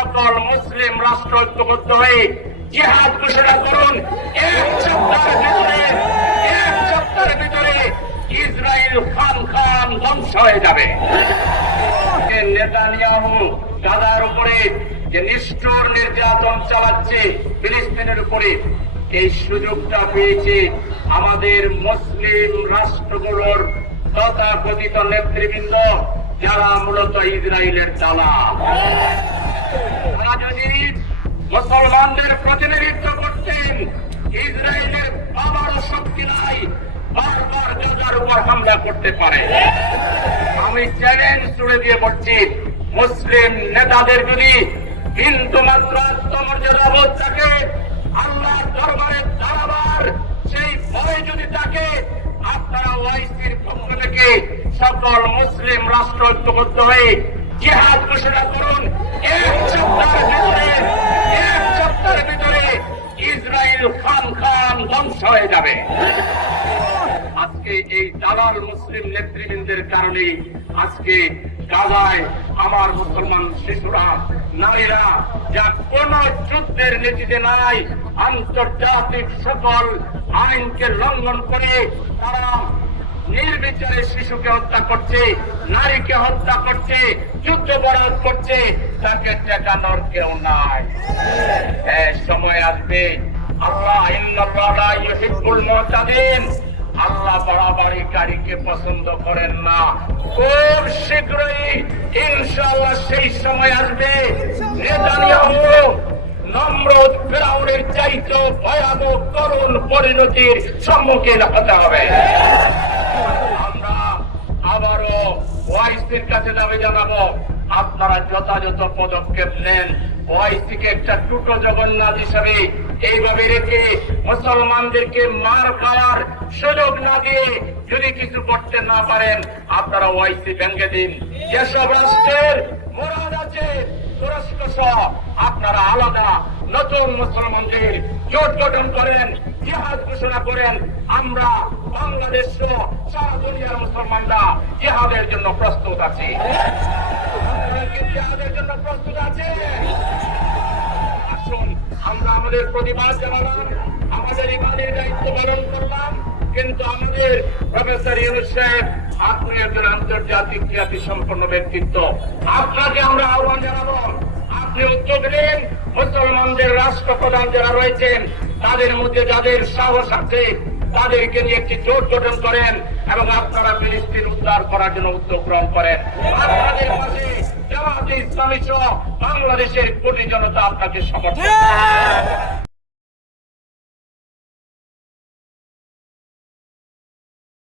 সকল মুসলিম রাষ্ট্র ঐক্যবদ্ধ হয়ে জিহাদ ঘোষণা করুন। এক সপ্তাহের ভিতরে ইসরায়েল খান ধ্বংস হয়ে যাবে। নেতানিয়াহু গাজার উপরে যে নিষ্ঠুর নির্যাতন চালাচ্ছে ফিলিস্তিনের উপরে, এই সুযোগটা পেয়েছে আমাদের মুসলিম রাষ্ট্রগুলোর তথাকথিত নেতৃবৃন্দ, যারা মূলত ইসরায়েলের দালাল। তারা যদি মুসলমানদের প্রতিনিধিত্ব করতেন, ইসরায়েলের বাবার শক্তি নাই বারবার গাজার উপর হামলা করতে পারে। আমি চ্যালেঞ্জ ছুড়ে দিয়ে বলছি, মুসলিম নেতাদের যদি কিন্তু মাত্র আত্মমর্যাদা বোধ থাকে, আল্লাহর দরবারে দাঁড়াবার সেই ভয় যদি থাকে, আপনারা ওআইসির পক্ষ থেকে সকল মুসলিম রাষ্ট্র ঐক্যবদ্ধ হয়ে জিহাদ ঘোষণা করুন। এক সপ্তাহের ভিতরে ইসরায়েল খান ধ্বংস হয়ে যাবে। আজকে এই দালাল মুসলিম নেতৃবৃন্দের কারণে আজকে গাজায় আমার মুসলমান শিশুরা, নারীরা, যা কোন যুদ্ধের নীতিতে নাই, আন্তর্জাতিক সকল আইনকে লঙ্ঘন করে তারা নির্বিচারে শিশুকে হত্যা করছে, নারীকে হত্যা করছে, যুদ্ধবরোধ করছে, তাকে ঠেকানোর কেউ নাই। সময় আসবে, আল্লাহ ইন্নাল্লাহ লা ইউহিব্বুল মুতাদিন, আল্লাহ বাড়াবাড়িকারীকে পছন্দ করেন না। খুব শীঘ্রই ইনশাআল্লাহ সেই সময় আসবে, নেতানিয়াহু নমরুদ ফিরআউনের চাইতে ভয়াবহ করুণ পরিণতির সম্মুখীন হতে হবে। আমরা আবারও ওআইসির কাছে দাবি জানাবো, আপনারা যথাযথ পদক্ষেপ নেন। ওআইসিকে একটা টুটো জগন্নাথ হিসাবে এইভাবে রেখে মুসলমানদেরকে মার খাওয়ার সুযোগ না দিয়ে যদি কিছু করতে না পারেন, আপনারা ওআইসি ভেঙে দিন। যেসব রাষ্ট্রের মুরাদ আছে তুরস্ক সহ আপনারা আলাদা নতুন মুসলমানদের জোট গঠন করেন, জিহাদ ঘোষণা করেন। আমরা বাংলাদেশ সহ সারা দুনিয়ার মুসলমানরা জিহাদের জন্য প্রস্তুত আছি। জিহাদের জন্য প্রস্তুত আছে। আসুন আমরা আমাদের প্রতিবাদ জানালাম, আমাদের ইমানের দায়িত্ব পালন করলাম, কিন্তু আমাদের প্রফেসর ইউনূস সাহেব, আপনি একজন আন্তর্জাতিক খ্যাতি সম্পন্ন ব্যক্তিত্ব, আপনাকে আমরা আহ্বান জানাবো, আপনি উদ্যোগ নিন। মুসলমানদের রাষ্ট্রপ্রধান যারা রয়েছেন, তাদের মধ্যে যাদের সাহস আছে, তাদেরকে নিয়ে একটি জোট গঠন করেন এবং আপনারা ফিলিস্তিন উদ্ধার করার জন্য উদ্যোগ গ্রহণ করেন। আপনাদের পাশে জামায়াতে ইসলামী সহ বাংলাদেশের কোটি জনতা আপনাকে সমর্থন করে।